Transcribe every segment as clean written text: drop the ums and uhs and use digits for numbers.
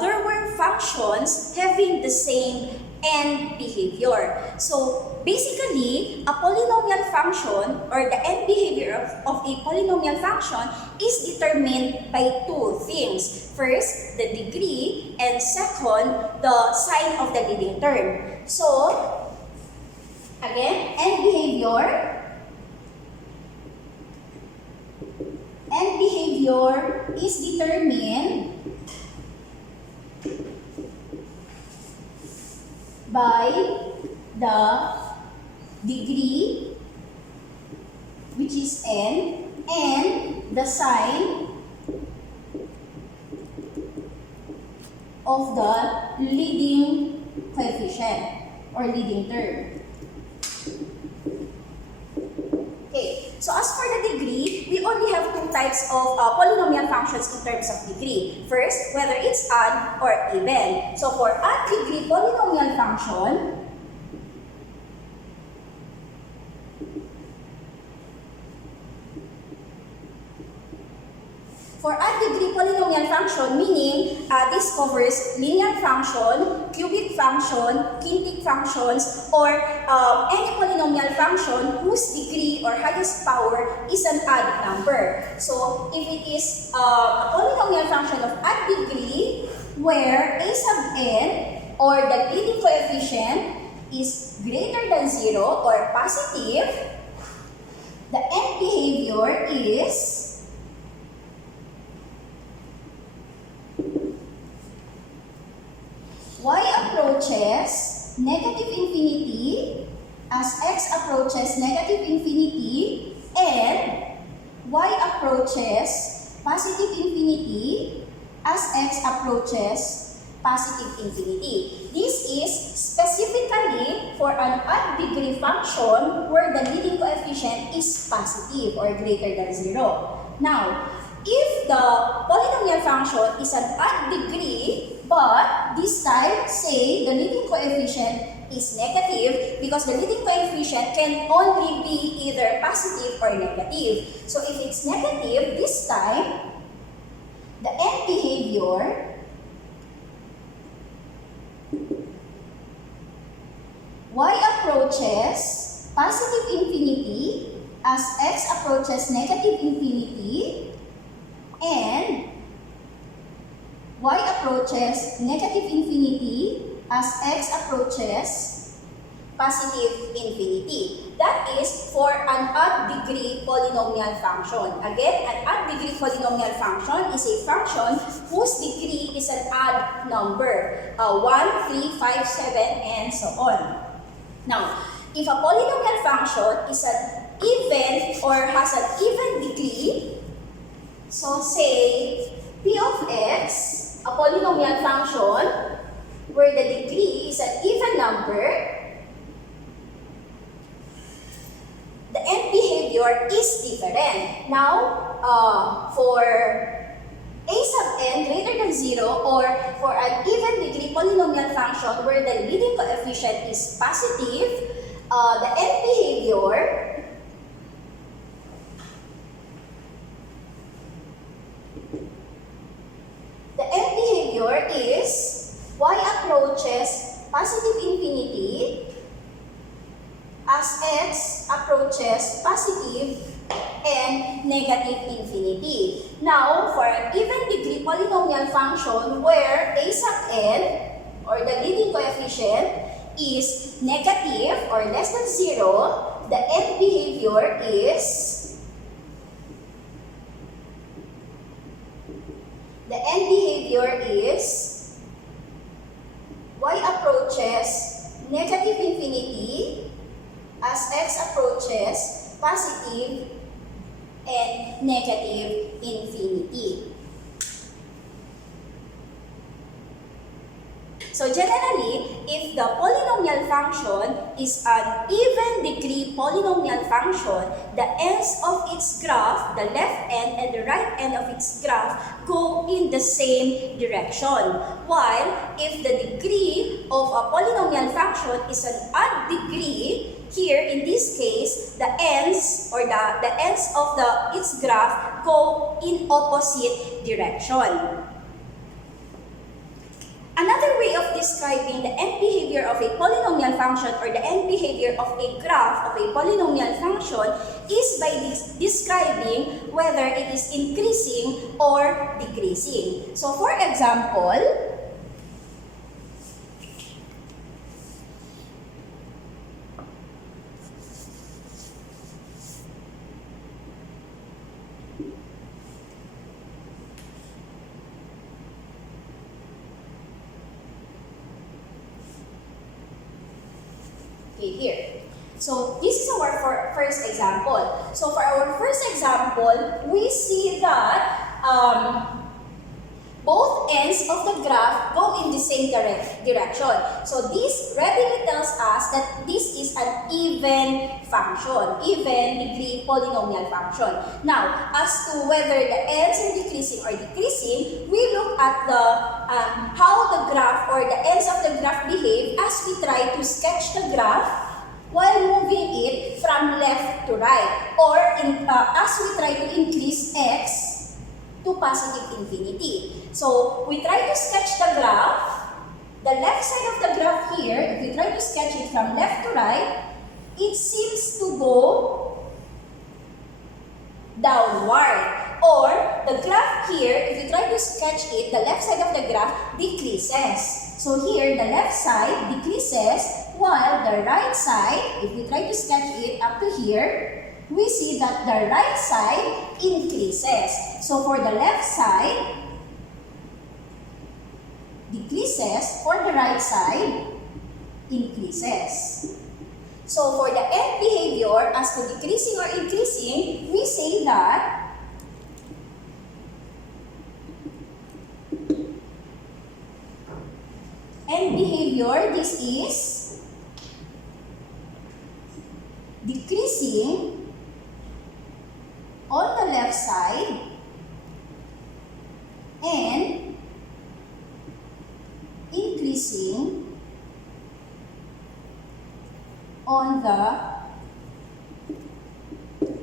there were functions having the same end behavior. So basically, a polynomial function or the end behavior of a polynomial function is determined by two things. First, the degree, and second, the sign of the leading term. So, again, end behavior is determined by the degree, which is n, and the sign of the leading coefficient or leading term. Okay, so as for the degree, we only have two types of polynomial functions in terms of degree. First, whether it's odd or even. So for odd degree polynomial function, meaning this covers linear function, cubic function, kinetic functions, or any polynomial function whose degree or highest power is an odd number. So if it is a polynomial function of odd degree where a sub n or the leading coefficient is greater than 0 or positive, the end behavior is y approaches negative infinity as x approaches negative infinity, and y approaches positive infinity as x approaches positive infinity. This is specifically for an odd degree function where the leading coefficient is positive or greater than 0. Now, if the polynomial function is an odd degree, but this time, say, the leading coefficient is negative because the leading coefficient can only be either positive or negative. So if it's negative, this time, the end behavior y approaches positive infinity as x approaches negative infinity, and y approaches negative infinity as x approaches positive infinity. That is for an odd degree polynomial function. Again, an odd degree polynomial function is a function whose degree is an odd number. 1, 3, 5, 7, and so on. Now, if a polynomial function is an even or has an even degree, so say p of x, a polynomial function where the degree is an even number, the end behavior is different. Now, for a sub n greater than 0 or for an even degree polynomial function where the leading coefficient is positive, the end behavior is y approaches positive infinity as x approaches positive and negative infinity. Now, for an even degree polynomial function where a sub n or the leading coefficient is negative or less than 0, the end behavior is y approaches negative infinity as x approaches positive and negative infinity. So generally, if the polynomial function is an even degree polynomial function, the ends of its graph, the left end and the right end of its graph, go in the same direction. While if the degree of a polynomial function is an odd degree, here in this case, the ends or the ends of its graph go in opposite direction. Another way of describing the end behavior of a polynomial function or the end behavior of a graph of a polynomial function is by describing whether it is increasing or decreasing. So for example, here. So this is our first example. So for our first example, we see that both ends of the graph go in the same direction. So this readily tells us that this is an even function, even degree polynomial function. Now, as to whether the ends are decreasing or decreasing, we look at the how the graph or the ends of the graph behave as we try to sketch the graph while moving it from left to right, or as we try to increase x to positive infinity. So we try to sketch the graph. The left side of the graph here, if we try to sketch it from left to right, it seems to go downward. Or the graph here, if we try to sketch it, the left side of the graph decreases. So here, the left side decreases, while the right side, if we try to sketch it up to here, we see that the right side increases. So for the left side, decreases, for the right side, increases. So for the end behavior, as to decreasing or increasing, we say that end behavior, this is decreasing on the left side and increasing on the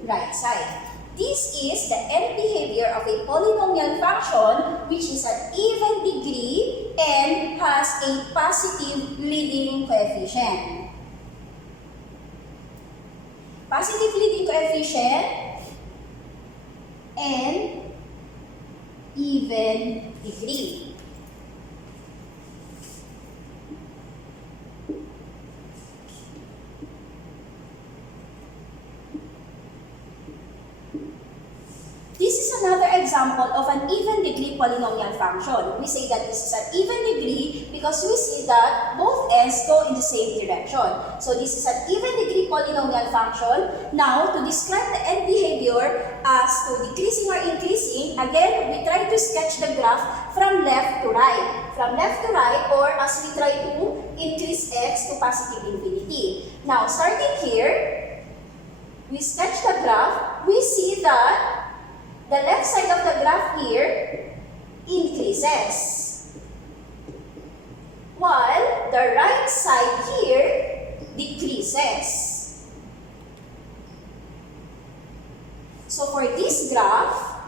right side. This is the end behavior of a polynomial function which is an even degree and has a positive leading coefficient. Positive leading coefficient and even degree. This is another example of an even degree polynomial function. We say that this is an even degree because we see that both ends go in the same direction. So this is an even degree polynomial function. Now, to describe the end behavior as to decreasing or increasing, again, we try to sketch the graph from left to right. From left to right, or as we try to increase x to positive infinity. Now, starting here, we sketch the graph. We see that the left side of the graph here increases, while the right side here decreases. So for this graph,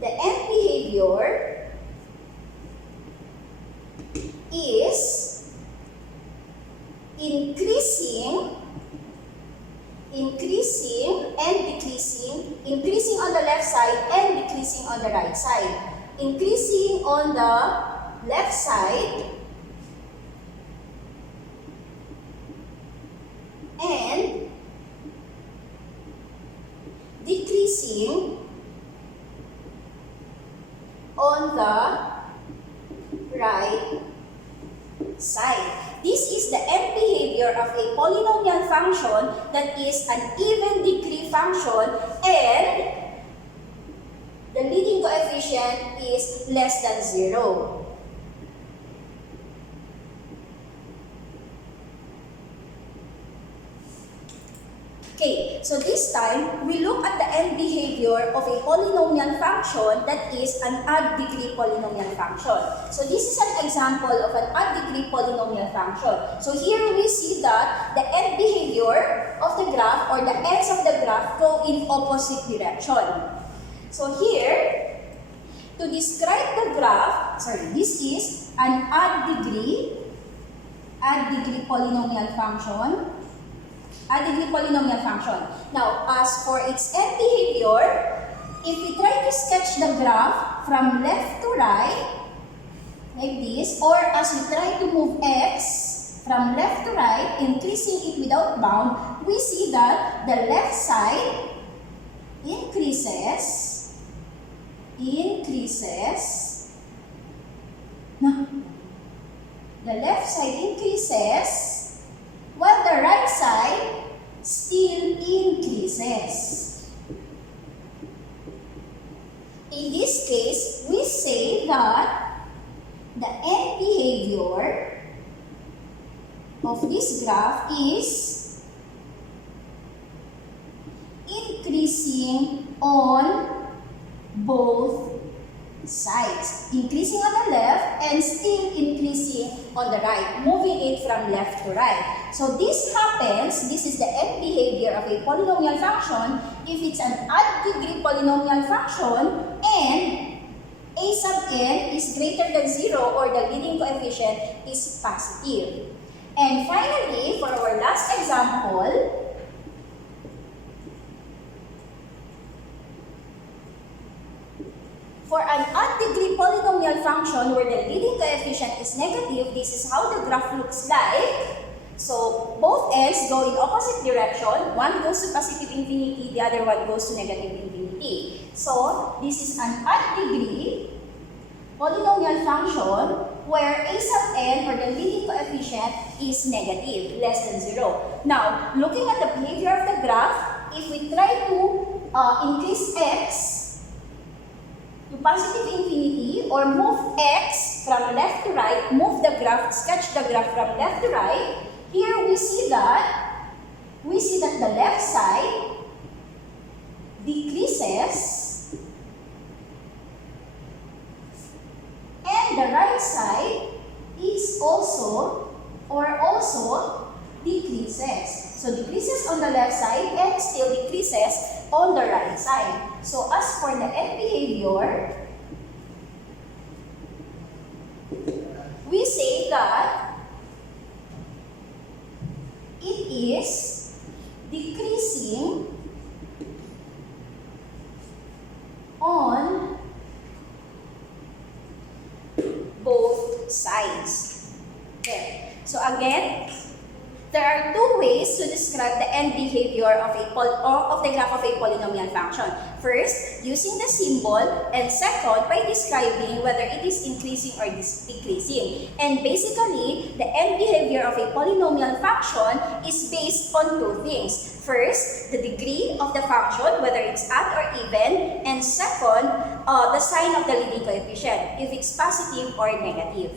the end behavior is increasing and decreasing, increasing on the left side and decreasing on the right side. Increasing on the left side and decreasing on the right side. This is the end behavior of a polynomial function that is an even degree function and the leading coefficient is less than 0. Okay, so this time, we look at the end behavior of a polynomial function that is an odd degree polynomial function. So this is an example of an odd degree polynomial function. So here we see that the end behavior of the graph or the ends of the graph go in opposite direction. So here, to describe the graph, this is an odd degree polynomial function. Odd degree polynomial function. Now, as for its end behavior, if we try to sketch the graph from left to right, like this, or as we try to move x from left to right, increasing it without bound, we see that the left side increases. No. The left side increases, while the right side still increases. In this case, we say that the end behavior of this graph is increasing on both sides. Increasing on the left and still increasing on the right, moving it from left to right. So this happens, this is the end behavior of a polynomial function if it's an odd degree polynomial function and a sub n is greater than 0 or the leading coefficient is positive. And finally, for our last example, for an odd degree polynomial function where the leading coefficient is negative, this is how the graph looks like. So both ends go in opposite direction. One goes to positive infinity, the other one goes to negative infinity. So this is an odd degree polynomial function where a sub n or the leading coefficient is negative, less than 0. Now, looking at the behavior of the graph, if we try to increase x to positive infinity or move x from left to right, move the graph, sketch the graph from left to right, here we see that the left side decreases and the right side is also decreases. So decreases on the left side and still decreases on the right side. So as for the end behavior, we say that it is decreasing on both sides. Okay. So again, there are two ways to describe the end behavior of the graph of a polynomial function. First, using the symbol, and second, by describing whether it is increasing or decreasing. And basically, the end behavior of a polynomial function is based on two things. First, the degree of the function, whether it's odd or even, and second, the sign of the leading coefficient, if it's positive or negative.